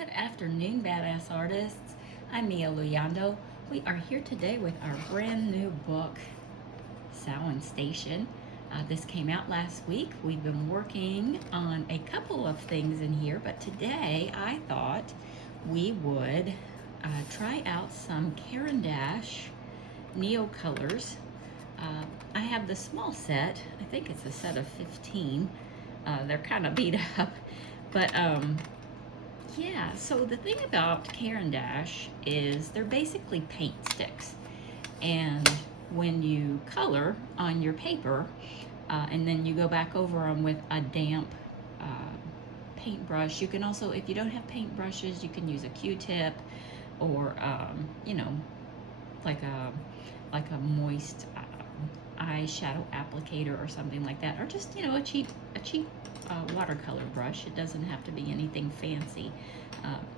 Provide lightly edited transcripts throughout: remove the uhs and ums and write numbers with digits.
Good afternoon, badass artists. I'm Mia Luyando. We are here today with our brand new book, Samhain Station. This came out last week. We've been working on a couple of things in here, but today I thought we would try out some Caran DAche NeoColors. I have the small set. I think it's a set of 15. They're kind of beat up, but yeah, so the thing about Caran DAche is they're basically paint sticks. And when you color on your paper, and then you go back over them with a damp paintbrush, you can also, if you don't have paintbrushes, you can use a Q-tip or, you know, like a moist eyeshadow applicator or something like that, or just, you know, a cheap watercolor brush. It doesn't have to be anything fancy.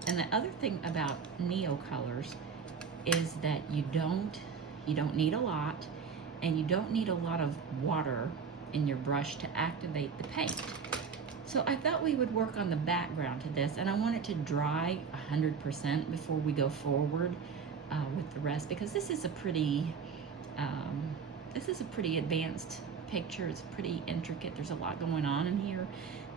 And the other thing about NeoColors is that you don't need a lot, and you don't need a lot of water in your brush to activate the paint. So I thought we would work on the background to this, and I want it to dry 100% before we go forward with the rest, because this is a pretty advanced picture. It's pretty intricate. There's a lot going on in here,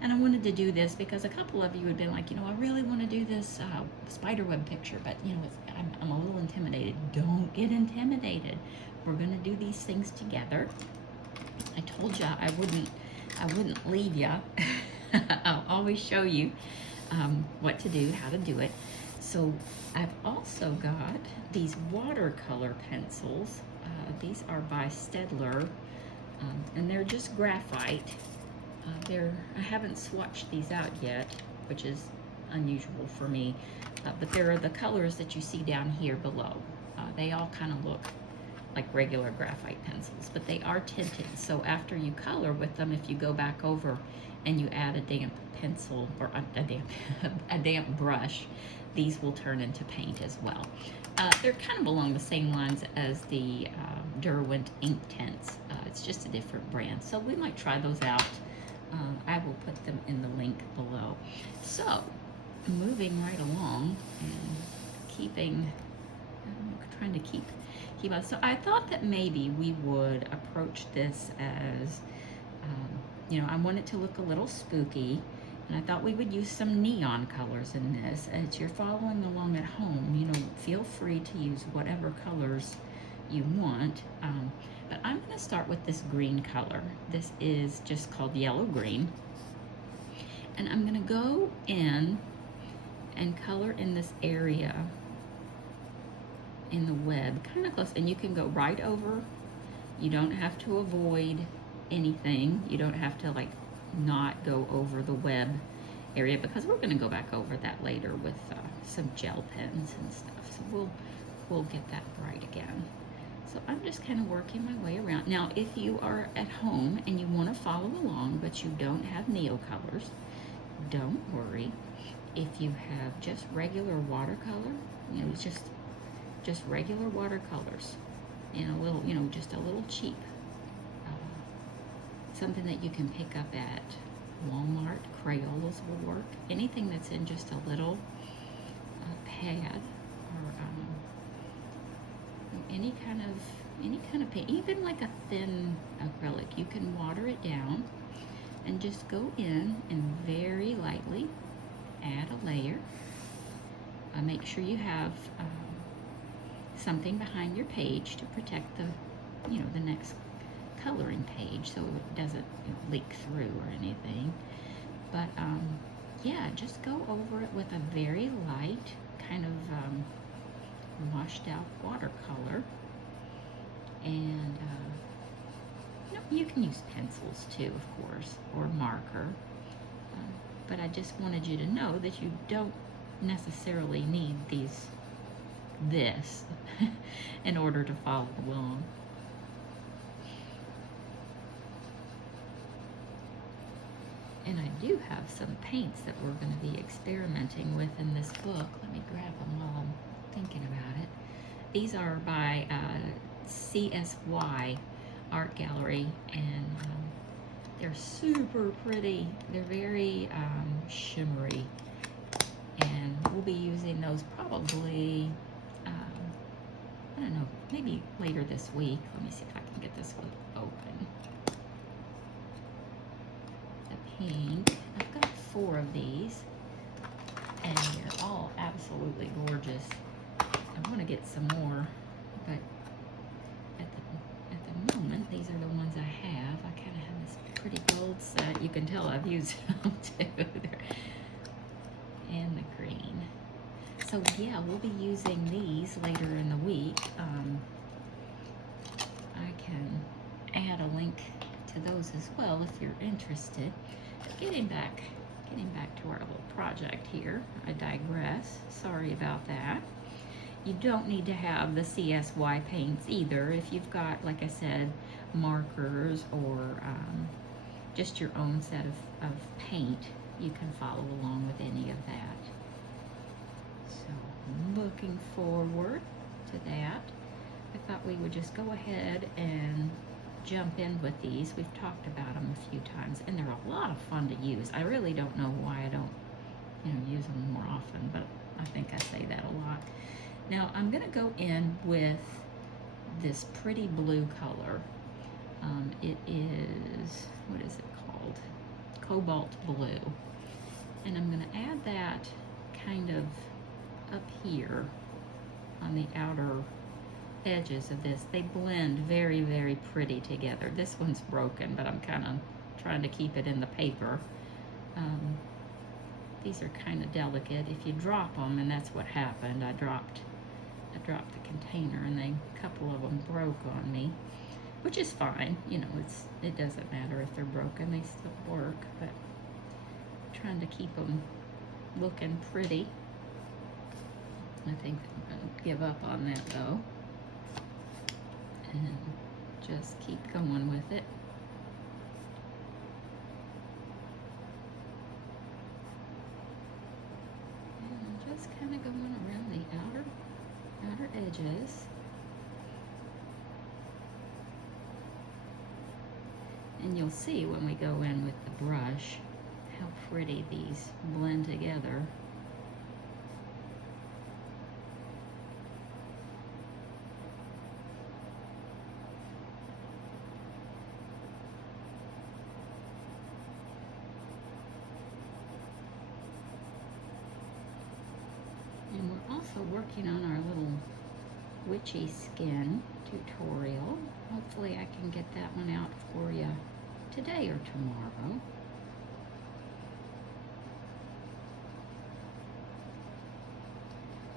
and I wanted to do this because a couple of you had been like, you know, I really want to do this spiderweb picture, but you know, I'm a little intimidated. Don't get intimidated. We're gonna do these things together. I told you I wouldn't leave you. I'll always show you what to do, how to do it. So I've also got these watercolor pencils. These are by Staedtler, and they're just graphite. I haven't swatched these out yet, which is unusual for me, but there are the colors that you see down here below. They all kind of look like regular graphite pencils, but they are tinted. So after you color with them, if you go back over and you add a damp pencil or a damp brush, these will turn into paint as well. They're kind of along the same lines as the Derwent ink tints. It's just a different brand, so we might try those out. I will put them in the link below. So moving right along and trying to keep us. So I thought that maybe we would approach this as, you know, I want it to look a little spooky, and I thought we would use some neon colors in this. As you're following along at home, you know, feel free to use whatever colors you want. But I'm going to start with this green color. This is just called yellow green. And I'm going to go in and color in this area in the web, kind of close. And you can go right over. You don't have to avoid anything. You don't have to like not go over the web area, because we're going to go back over that later with some gel pens and stuff. So we'll get that bright again. So I'm just kind of working my way around. Now, if you are at home and you want to follow along, but you don't have NeoColors, don't worry. If you have just regular watercolor, you know, just regular watercolors, and a little, you know, just a little cheap, something that you can pick up at Walmart. Crayolas will work. Anything that's in just a little pad, or any kind of paint, even like a thin acrylic. You can water it down and just go in and very lightly add a layer. Make sure you have something behind your page to protect the, you know, the next coloring page, so it doesn't, you know, leak through or anything. But yeah, just go over it with a very light kind of washed out watercolor. And you know, you can use pencils too, of course, or marker. But I just wanted you to know that you don't necessarily need this in order to follow along. And I do have some paints that we're going to be experimenting with in this book. Let me grab them while I'm thinking about it. These are by CSY Art Gallery, and they're super pretty. They're very shimmery, and we'll be using those probably, I don't know, maybe later this week. Let me see if I can get this one open. The pink. I've got 4 of these, and they're all absolutely gorgeous. I want to get some more, but at the moment, these are the ones I have. I kind of have this pretty gold set. You can tell I've used them too. And the green. So yeah, we'll be using these later in the week. I can add a link to those as well if you're interested. But getting back to our little project here, I digress. Sorry about that. You don't need to have the CSY Paints either. If you've got, like I said, markers or just your own set of paint, you can follow along with any of that. So I'm looking forward to that. I thought we would just go ahead and jump in with these. We've talked about them a few times, and they're a lot of fun to use. I really don't know why I don't, use them more often, but I think I say that a lot. Now I'm gonna go in with this pretty blue color. It is, what is it called? Cobalt blue. And I'm gonna add that kind of up here on the outer edges of this. They blend very, very pretty together. This one's broken, but I'm kind of trying to keep it in the paper. These are kind of delicate. If you drop them, and that's what happened, I dropped the container, and a couple of them broke on me, which is fine. It doesn't matter if they're broken; they still work. But I'm trying to keep them looking pretty. I think I'm gonna give up on that though, and just keep going with it. And just kind of going around the outer edges. And you'll see when we go in with the brush how pretty these blend together. And we're also working on our little witchy skin tutorial. Hopefully I can get that one out for you today or tomorrow.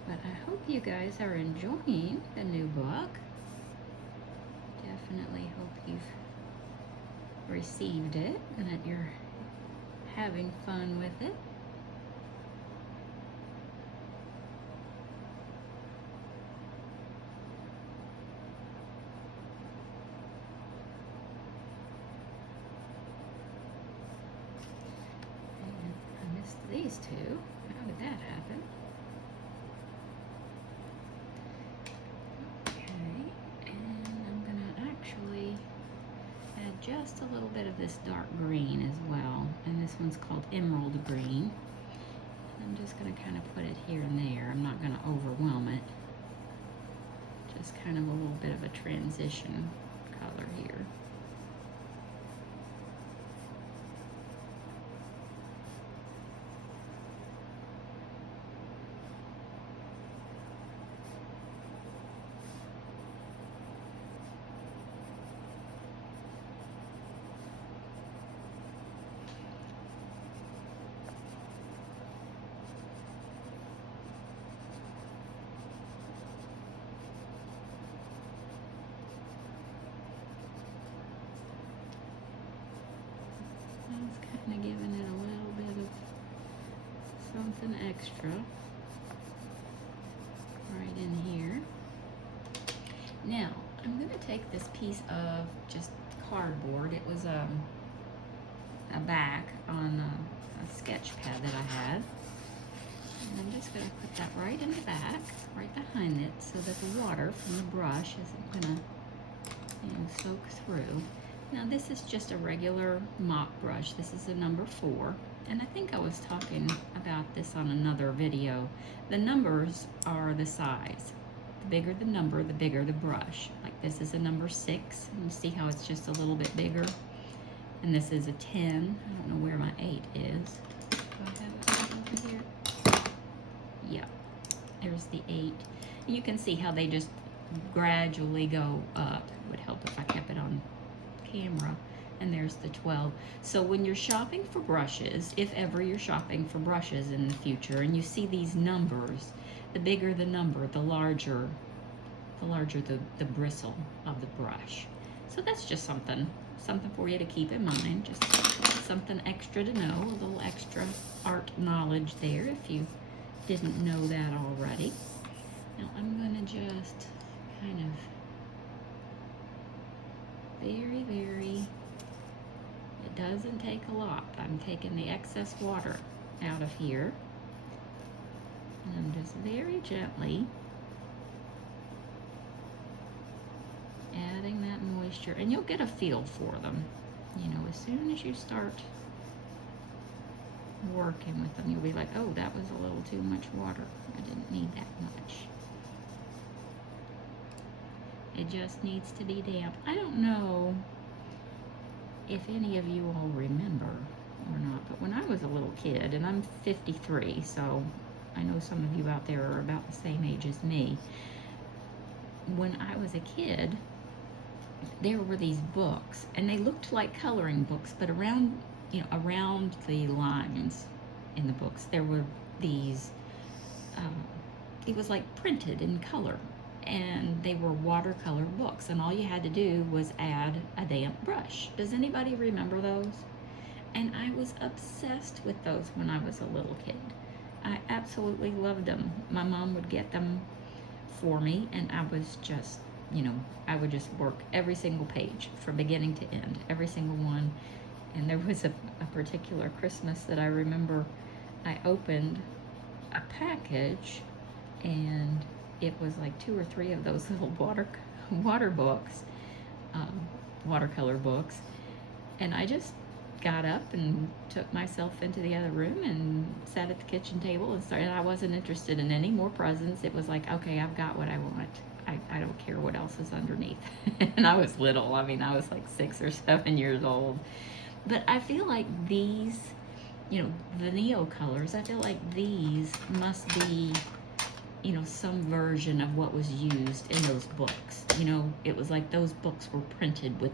But I hope you guys are enjoying the new book. Definitely hope you've received it and that you're having fun with it. These two. How did that happen? Okay, and I'm gonna actually add just a little bit of this dark green as well, and this one's called Emerald Green. I'm just gonna kind of put it here and there. I'm not gonna overwhelm it. Just kind of a little bit of a transition color here. Kind of giving it a little bit of something extra right in here. Now I'm going to take this piece of just cardboard. It was a back on a sketch pad that I had, and I'm just going to put that right in the back, right behind it, so that the water from the brush isn't going to soak through. Now this is just a regular mop brush. This is a number 4. and I think I was talking about this on another video, the numbers are the size. The bigger the number, the bigger the brush. Like this is a number 6, and you see how it's just a little bit bigger? And this is a 10. I don't know where my 8 is. Do I have it right over here? Yeah, there's the 8. You can see how they just gradually go up. It would help if I kept it on camera. And there's the 12. So when you're shopping for brushes, if ever you're shopping for brushes in the future, and you see these numbers, the bigger the number, the larger the bristle of the brush. So that's just something for you to keep in mind, just something extra to know, a little extra art knowledge there if you didn't know that already. Now I'm gonna just kind of very, it doesn't take a lot. I'm taking the excess water out of here, and I'm just very gently adding that moisture, and you'll get a feel for them. You know, as soon as you start working with them, you'll be like, oh, that was a little too much water. I didn't need that much. It just needs to be damp. I don't know if any of you all remember or not, but when I was a little kid, and I'm 53, so I know some of you out there are about the same age as me. When I was a kid, there were these books, and they looked like coloring books, but around, you know, around the lines in the books, there were these, it was like printed in color, and they were watercolor books, and all you had to do was add a damp brush. Does anybody remember those? And I was obsessed with those when I was a little kid. I absolutely loved them. My mom would get them for me, and I was just, you know, I would just work every single page from beginning to end, every single one. And there was a particular Christmas that I remember I opened a package, and it was like 2 or 3 of those little water books, watercolor books, and I just got up and took myself into the other room and sat at the kitchen table and started. I wasn't interested in any more presents. It was like, okay, I've got what I want. I don't care what else is underneath. And I was little. I mean, I was like 6 or 7 years old. But I feel like these, you know, the NeoColors, I feel like these must be, you know, some version of what was used in those books. You know, it was like those books were printed with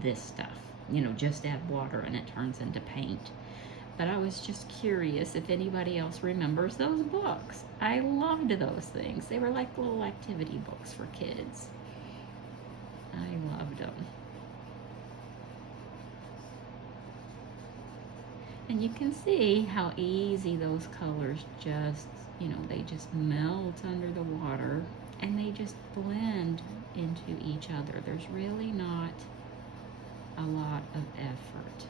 this stuff. You know, just add water and it turns into paint. But I was just curious if anybody else remembers those books. I loved those things. They were like little activity books for kids. I loved them. And you can see how easy those colors just, you know, they just melt under the water and they just blend into each other. There's really not a lot of effort.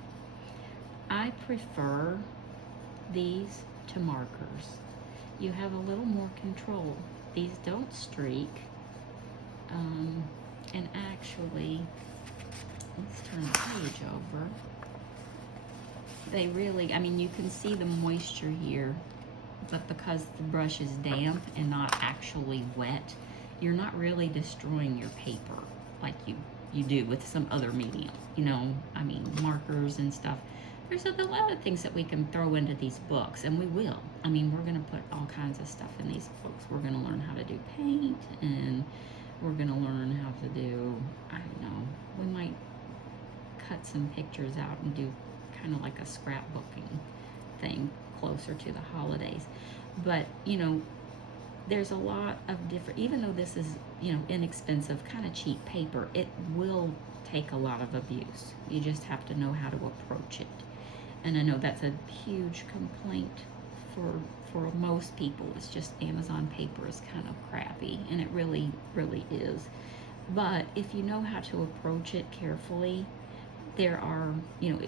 I prefer these to markers. You have a little more control. These don't streak. And actually, let's turn the page over. They really, I mean, you can see the moisture here, but because the brush is damp and not actually wet, you're not really destroying your paper like you do with some other medium. You know, I mean, markers and stuff. There's a lot of things that we can throw into these books, and we will. I mean, we're going to put all kinds of stuff in these books. We're going to learn how to do paint, and we're going to learn how to do, I don't know, we might cut some pictures out and do kind of like a scrapbooking thing closer to the holidays. But, you know, there's a lot of different, even though this is, you know, inexpensive, kind of cheap paper, it will take a lot of abuse. You just have to know how to approach it. And I know that's a huge complaint for most people. It's just Amazon paper is kind of crappy, and it really, really is. But if you know how to approach it carefully, there are, you know,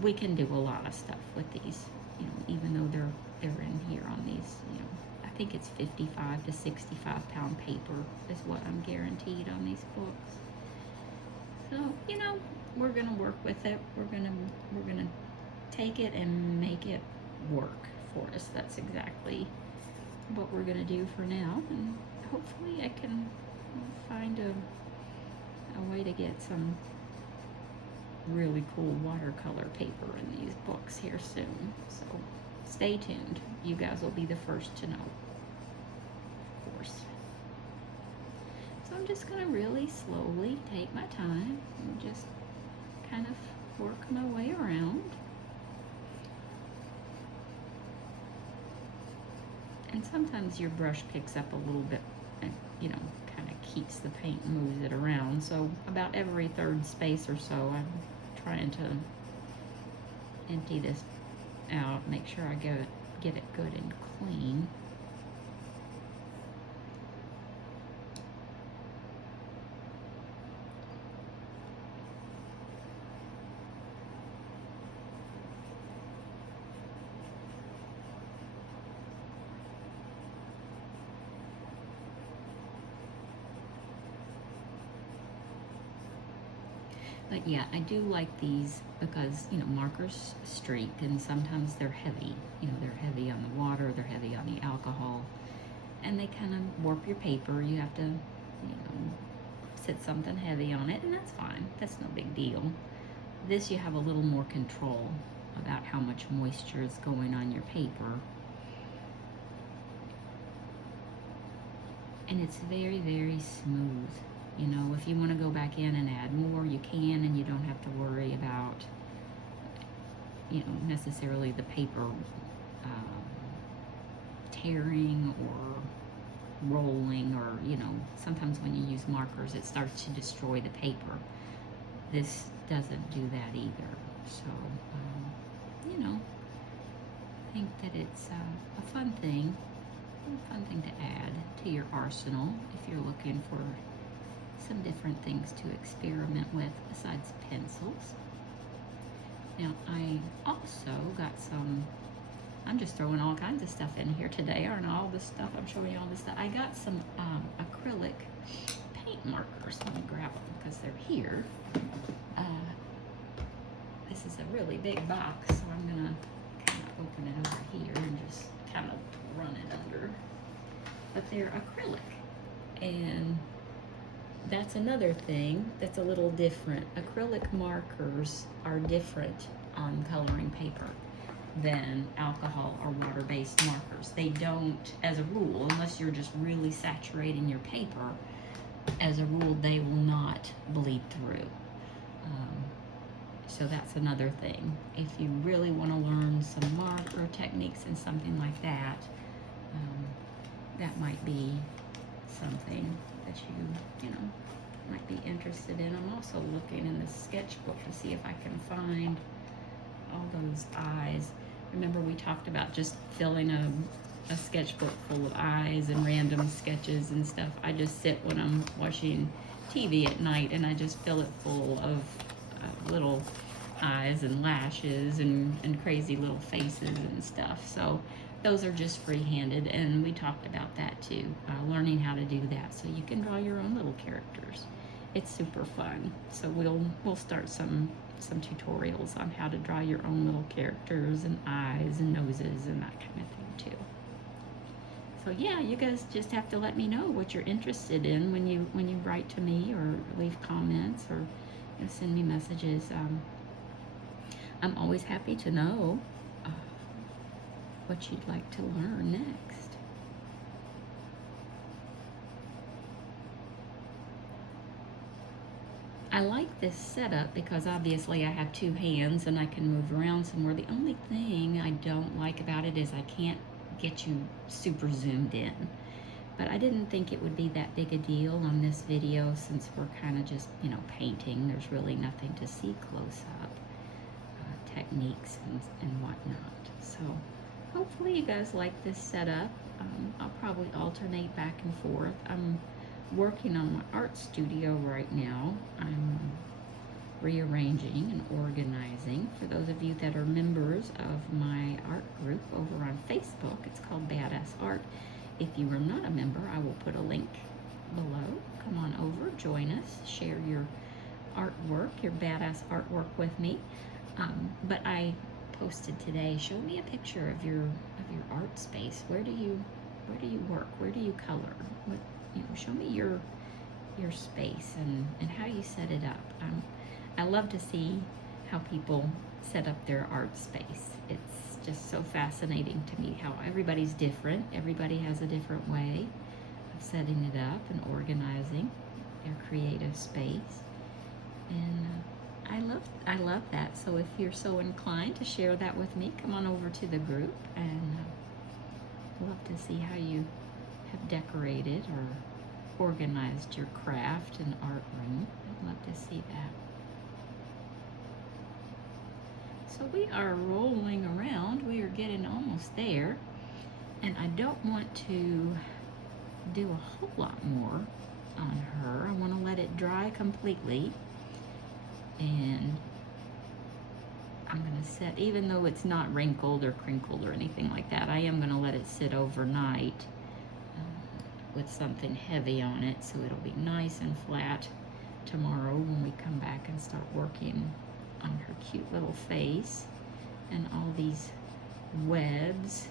we can do a lot of stuff with these, you know, even though they're in here on these, you know, I think it's 55 to 65 pound paper is what I'm guaranteed on these books. So, you know, we're gonna work with it. We're gonna take it and make it work for us. That's exactly what we're gonna do for now, and hopefully I can find a way to get some really cool watercolor paper in these books here soon. So stay tuned. You guys will be the first to know, of course. So I'm just gonna really slowly take my time and just kind of work my way around. And sometimes your brush picks up a little bit and, you know, kind of keeps the paint and moves it around. So about every third space or so, I'm trying to empty this out, make sure I get it good and clean. But yeah, I do like these because, you know, markers streak and sometimes they're heavy. You know, they're heavy on the water, they're heavy on the alcohol, and they kind of warp your paper. You have to, you know, sit something heavy on it, and that's fine. That's no big deal. This, you have a little more control about how much moisture is going on your paper. And it's very, very smooth. You know, if you want to go back in and add more, you can, and you don't have to worry about, you know, necessarily the paper tearing or rolling, or, you know, sometimes when you use markers, it starts to destroy the paper. This doesn't do that either. So, you know, I think that it's a fun thing to add to your arsenal if you're looking for some different things to experiment with besides pencils. Now, I also got some, I'm just throwing all kinds of stuff in here today, aren't I? All this stuff, I'm showing you all this stuff. I got some acrylic paint markers. Let me grab them because they're here. This is a really big box, so I'm gonna kind of open it over here and just kind of run it under. But they're acrylic, and that's another thing that's a little different. Acrylic markers are different on coloring paper than alcohol or water-based markers. They don't, as a rule, unless you're just really saturating your paper, as a rule, they will not bleed through. So that's another thing. If you really want to learn some marker techniques and something like that, that might be something that you know, might be interested in. I'm also looking in the sketchbook to see if I can find all those eyes. Remember we talked about just filling a sketchbook full of eyes and random sketches and stuff. I just sit when I'm watching TV at night and I just fill it full of little eyes and lashes and crazy little faces and stuff. So those are just free-handed, and we talked about that too, learning how to do that so you can draw your own little characters. It's super fun. So we'll start some tutorials on how to draw your own little characters and eyes and noses and that kind of thing too. So yeah, you guys just have to let me know what you're interested in when you write to me or leave comments or, you know, send me messages. I'm always happy to know what you'd like to learn next. I like this setup because obviously I have two hands and I can move around somewhere. The only thing I don't like about it is I can't get you super zoomed in. But I didn't think it would be that big a deal on this video since we're kind of just, you know, painting. There's really nothing to see close up, techniques and whatnot. So hopefully you guys like this setup. I'll probably alternate back and forth. I'm working on my art studio right now. I'm rearranging and organizing. For those of you that are members of my art group over on Facebook, it's called Badass Art. If you are not a member, I will put a link below. Come on over, join us, share your artwork, your badass artwork with me. But I posted today, show me a picture of your art space. Where do you work? Where do you color? What, you know, show me your space and how you set it up. I love to see how people set up their art space. It's just so fascinating to me how everybody's different. Everybody has a different way of setting it up and organizing their creative space. And I love that. So if you're so inclined to share that with me, come on over to the group, and love to see how you have decorated or organized your craft and art room. I'd love to see that. So we are rolling around. We are getting almost there, and I don't want to do a whole lot more on her. I want to let it dry completely, and I'm going to set, even though it's not wrinkled or crinkled or anything like that, I am going to let it sit overnight with something heavy on it, so it'll be nice and flat tomorrow when we come back and start working on her cute little face and all these webs.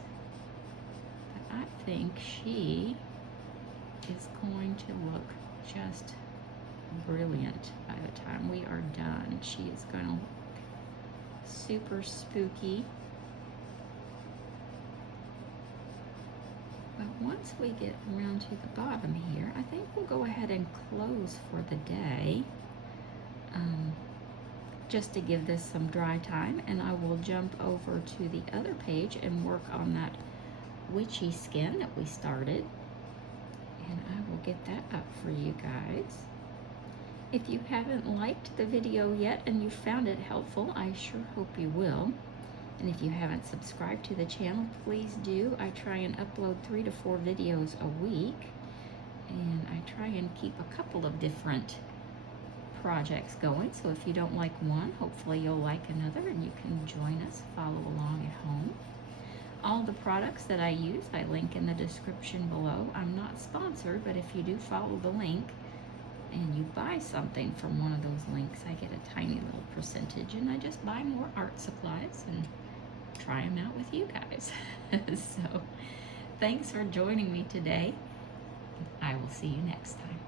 But I think she is going to look just brilliant by the time we are done. She is going to look super spooky. But once we get around to the bottom here, I think we'll go ahead and close for the day, just to give this some dry time, and I will jump over to the other page and work on that witchy skin that we started, and I will get that up for you guys. If you haven't liked the video yet and you found it helpful, I sure hope you will. And if you haven't subscribed to the channel, please do. I try and upload 3 to 4 videos a week, and I try and keep a couple of different projects going. So if you don't like one, hopefully you'll like another, and you can join us, follow along at home. All the products that I use, I link in the description below. I'm not sponsored, but if you do follow the link and you buy something from one of those links, I get a tiny little percentage, and I just buy more art supplies and try them out with you guys. So thanks for joining me today. I will see you next time.